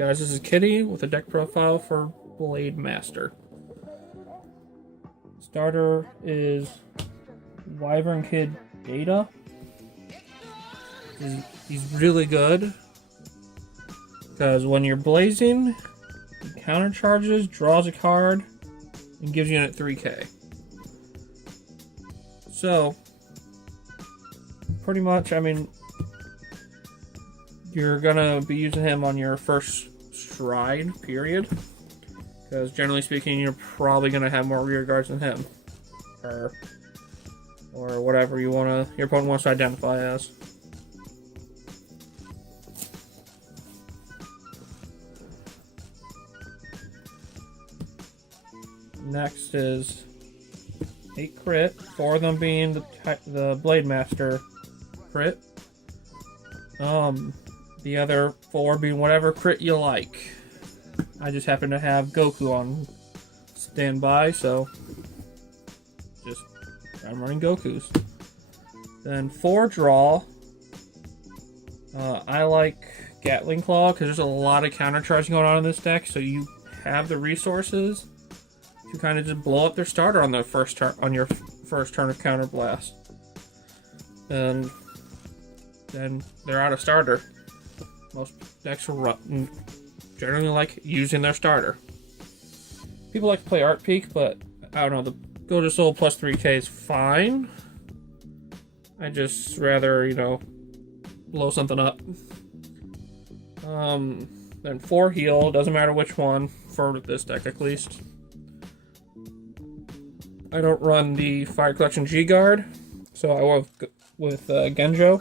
guys, this is Kitty with a deck profile for Blademaster. Starter is Wyvern Kid Data. He's really good because when you're blazing, he counter charges, draws a card, and gives unit 3k. So, pretty much, I mean, you're gonna be using him on your first stride period, because generally speaking, you're probably gonna have more rear guards than him, or whatever your opponent wants to identify as. Next is 8 crit, 4 of them being the Blademaster crit. The other 4 being whatever crit you like. I just happen to have Goku on standby, so I'm running Gokus. Then 4 draw. I like Gatling Claw because there's a lot of counter charging going on in this deck, so you have the resources to kind of just blow up their starter on the first turn, on your first turn of counter blast, and then they're out of starter. Most decks generally like using their starter. People like to play Art Peak, but I don't know, the Go to Soul plus 3k is fine. I just rather, you know, blow something up. Then 4 heal, doesn't matter which one, for this deck at least. I don't run the Fire Collection G-Guard, so I went with Genjo,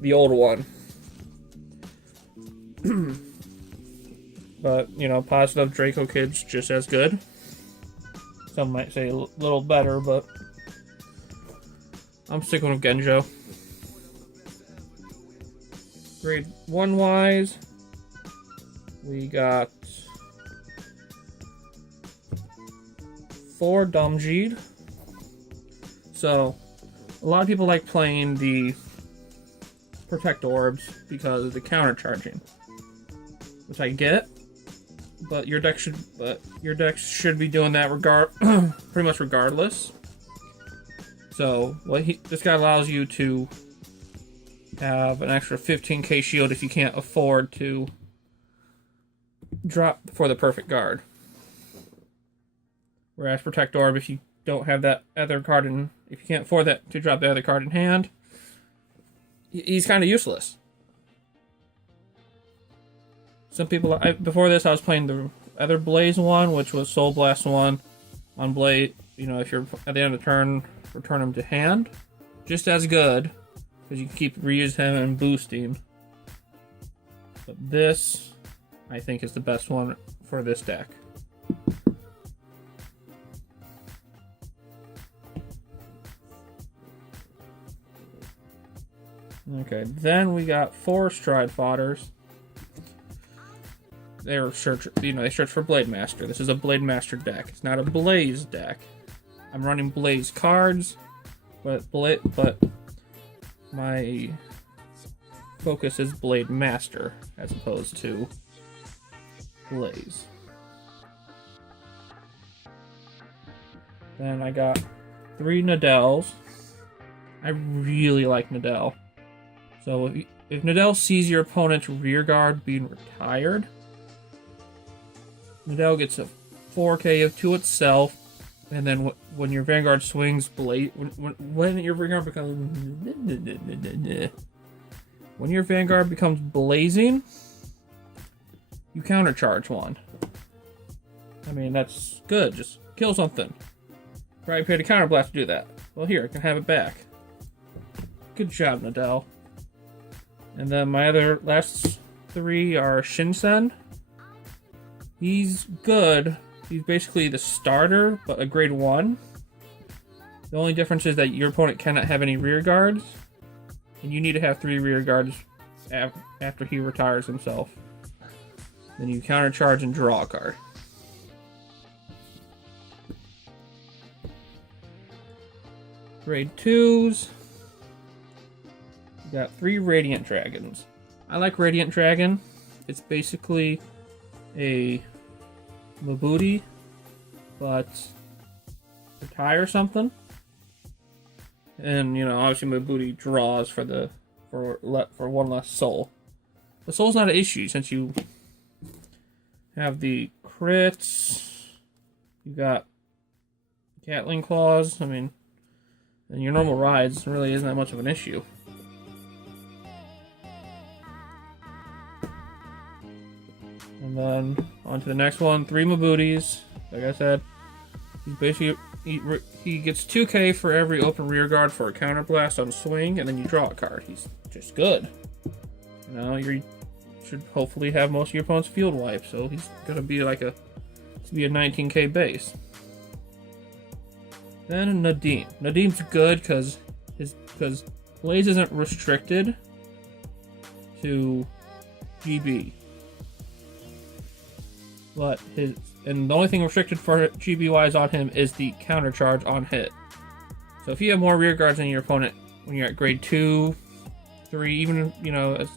the old one. But, you know, positive Draco Kid's just as good. Some might say a little better, but I'm sticking with Genjo. Grade 1 wise, we got 4 Dumjeed. So, a lot of people like playing the Protect Orbs because of the counter charging, which I get, but your deck should be doing that pretty much regardless. So, this guy allows you to have an extra 15k shield if you can't afford to drop for the perfect guard. Whereas Protect Orb, if you don't have that other card if you can't afford that to drop the other card in hand, he's kind of useless. Some people, before this, I was playing the other Blaze one, which was Soul Blast 1 on Blaze. You know, if you're at the end of the turn, return him to hand. Just as good, because you can keep reusing him and boosting. But this, I think, is the best one for this deck. Okay, then we got 4 Stride Fodders. They search for Blademaster. This is a Blademaster deck. It's not a Blaze deck. I'm running Blaze cards, but my focus is Blademaster as opposed to Blaze. Then I got 3 Nadels. I really like Nadel. So if Nadel sees your opponent's rear guard being retired, Nadel gets a 4k to itself, and then when your Vanguard swings when your Vanguard becomes blazing, you countercharge 1. I mean, that's good. Just kill something. Probably paid a counterblast to do that. Well, here, I can have it back. Good job, Nadel. And then my other last 3 are Shinsen. He's good. He's basically the starter, but a grade 1. The only difference is that your opponent cannot have any rear guards, and you need to have 3 rear guards after he retires himself. Then you countercharge and draw a card. Grade 2s. We got 3 Radiant Dragons. I like Radiant Dragon. It's basically a Mabuti, but retire something. And you know, obviously Mabuti draws for one less soul. The soul's not an issue since you have the crits. You got Gatling claws. I mean, and your normal rides really isn't that much of an issue. And then on to the next one, 3 Mabutis. Like I said, he's basically he gets 2k for every open rear guard for a counterblast on swing, and then you draw a card. He's just good. You know, you should hopefully have most of your opponent's field wipe, so he's gonna be like a 19k base. Then Nadim. Nadim's good because Blaze isn't restricted to GB. But the only thing restricted for GB wise on him is the counter charge on hit. So if you have more rear guards than your opponent when you're at grade 2, 3, even, you know, as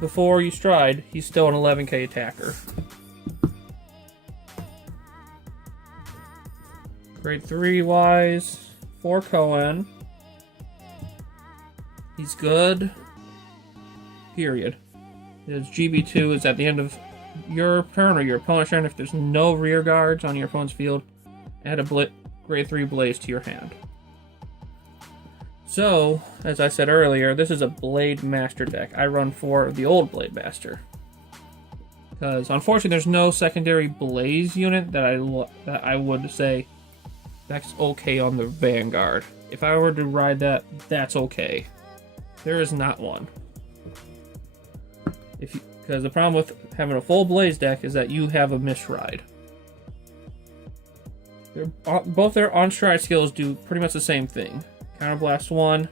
before you stride, he's still an 11k attacker. Grade 3 wise, for Cohen, he's good, period. His GB2 is at the end of your turn or your opponent's turn. If there's no rear guards on your opponent's field, add a grade 3 Blaze to your hand. So, as I said earlier, this is a Blademaster deck. I run for the old Blademaster. Because, unfortunately, there's no secondary Blaze unit that I would say that's okay on the Vanguard. If I were to ride that, that's okay. There is not one. Because the problem with having a full Blaze deck is that you have a misride. Both their on-stride skills do pretty much the same thing. Counterblast 1,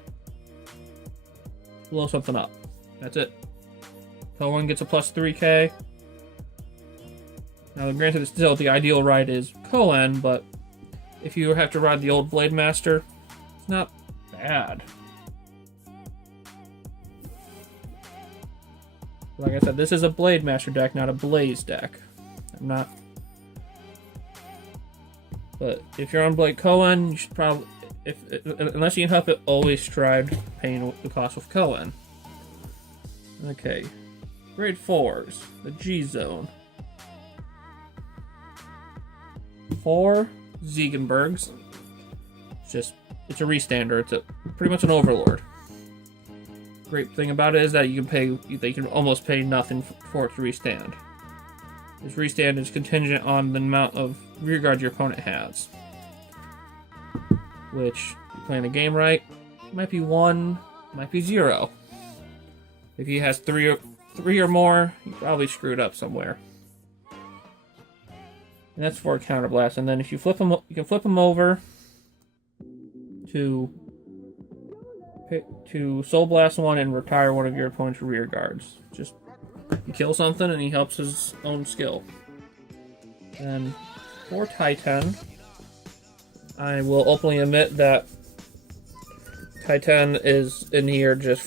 blow something up. That's it. Cohen gets a plus 3k. Now, granted, still the ideal ride is Cohen, but if you have to ride the old Blademaster, it's not bad. Like I said, this is a Blademaster deck, not a Blaze deck. But if you're on Blade Cohen, you should probably, unless you can help it, always stride paying the cost with Cohen. Okay, grade 4s, the G Zone. 4 Ziegenbergs. It's a restander. It's pretty much an overlord. Great thing about it is that you can almost pay nothing for it to restand. This restand is contingent on the amount of rear guard your opponent has, which, if you're playing the game right, might be 1, might be 0. If he has 3 or more, you probably screwed up somewhere. And that's for a counterblast. And then if you flip him, you can flip him over to Soul Blast 1 and retire one of your opponent's rear guards. Just, you kill something and he helps his own skill. And for Titan, I will openly admit that Titan is in here just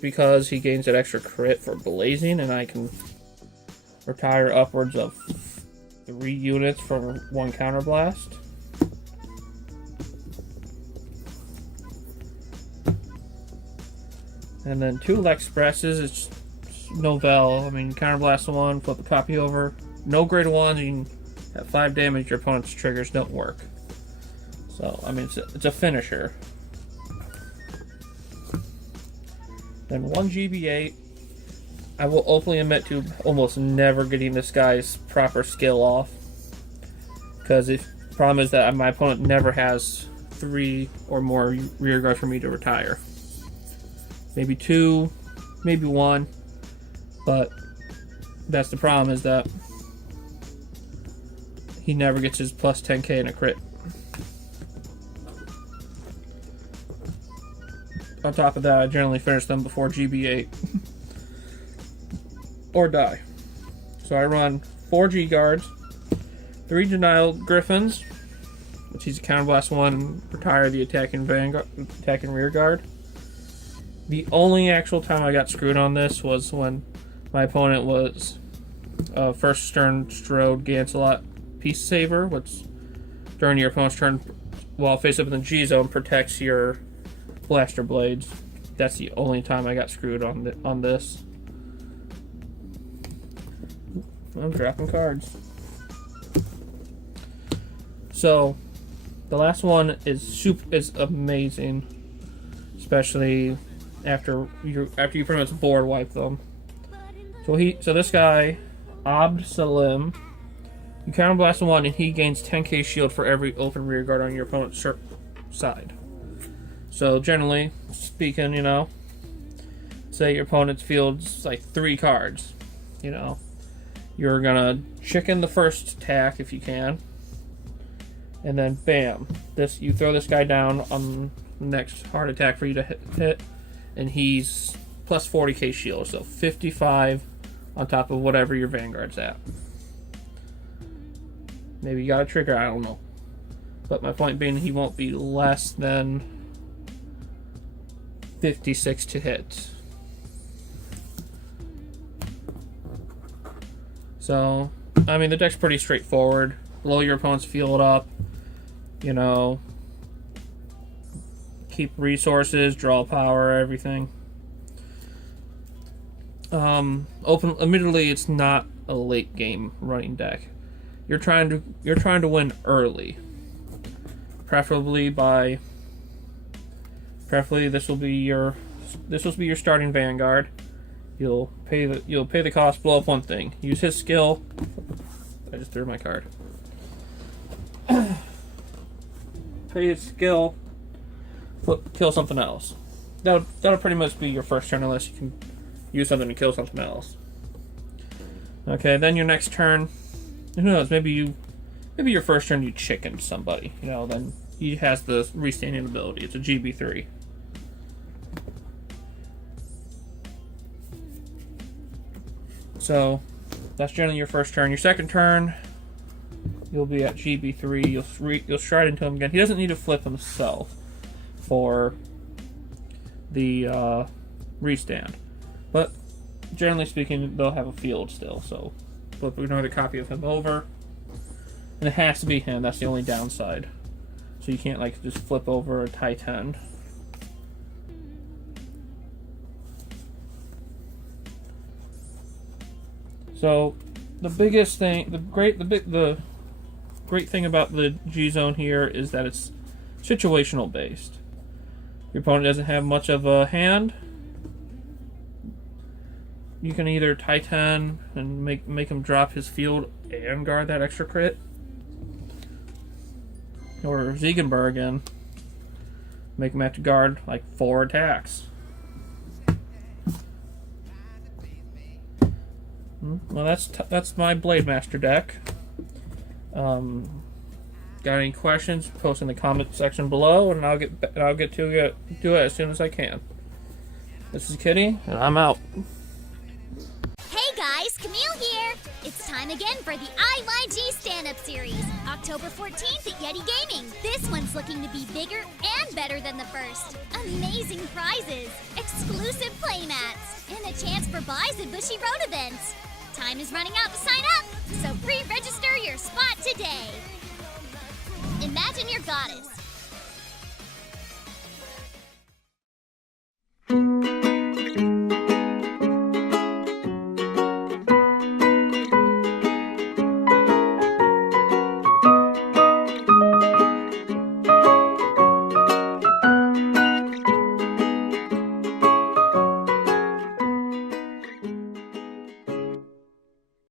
because he gains that extra crit for blazing, and I can retire upwards of 3 units from 1 counterblast. And then 2 Lexpresses, it's Novell. I mean, counterblast 1, flip a copy over. No grade 1s, you can have 5 damage, your opponent's triggers don't work. So, I mean, it's a finisher. Then 1 GB8. I will openly admit to almost never getting this guy's proper skill off. Because the problem is that my opponent never has 3 or more rear guards for me to retire. Maybe 2, maybe 1. But that's the problem, is that he never gets his plus 10k in a crit. On top of that, I generally finish them before GB8. Or die. So I run 4 G guards, 3 Denial Griffins, which he's a counterblast 1, retire the attacking rear guard. The only actual time I got screwed on this was when My opponent was first turn Strode Gancelot Peace Saver, which during your opponent's turn while face up in the G zone protects your blaster blades. That's the only time I got screwed on this. I'm dropping cards. So the last one is amazing, especially after you pretty much board wipe them. So this guy, Abd Salim, you counterblast one and he gains 10k shield for every open rear guard on your opponent's side. So generally speaking, you know, say your opponent's field's like 3 cards, you know, you're gonna chicken the first attack if you can, and then bam, you throw this guy down on the next hard attack for you to hit, and he's plus 40k shield, so 55 on top of whatever your Vanguard's at. Maybe you got a trigger, I don't know. But my point being, he won't be less than 56 to hit. So, I mean, the deck's pretty straightforward. Blow your opponent's field up, you know, keep resources, draw power, everything. Admittedly, it's not a late game running deck. You're trying to win early. Preferably this will be your starting Vanguard. You'll pay the cost, blow up one thing. Use his skill. I just threw my card. Pay his skill. Kill something else. That'll pretty much be your first turn unless you can use something to kill something else. Okay, then your next turn, who knows, maybe your first turn you chicken somebody, you know, then he has the restanding ability. It's a GB3. So that's generally your first turn. Your second turn, you'll be at GB3. You'll stride into him again. He doesn't need to flip himself for the restand, but generally speaking, they'll have a field still. So flip another copy of him over, and it has to be him. That's the only downside. So you can't like just flip over a Titan. So the biggest thing, the great thing about the G zone here is that it's situational based. Your opponent doesn't have much of a hand. You can either Titan and make him drop his field and guard that extra crit, or Ziegenberg and make him have to guard like 4 attacks. Well, that's my Blademaster deck. Got any questions? Post in the comment section below, and I'll get to it as soon as I can. This is Kitty, and I'm out. Hey guys, Camille here! It's time again for the IYG Stand-Up Series, October 14th at Yeti Gaming. This one's looking to be bigger and better than the first. Amazing prizes, exclusive playmats, and a chance for buys at Bushy Road events. Time is running out to sign up, so pre-register your spot today. Imagine your goddess,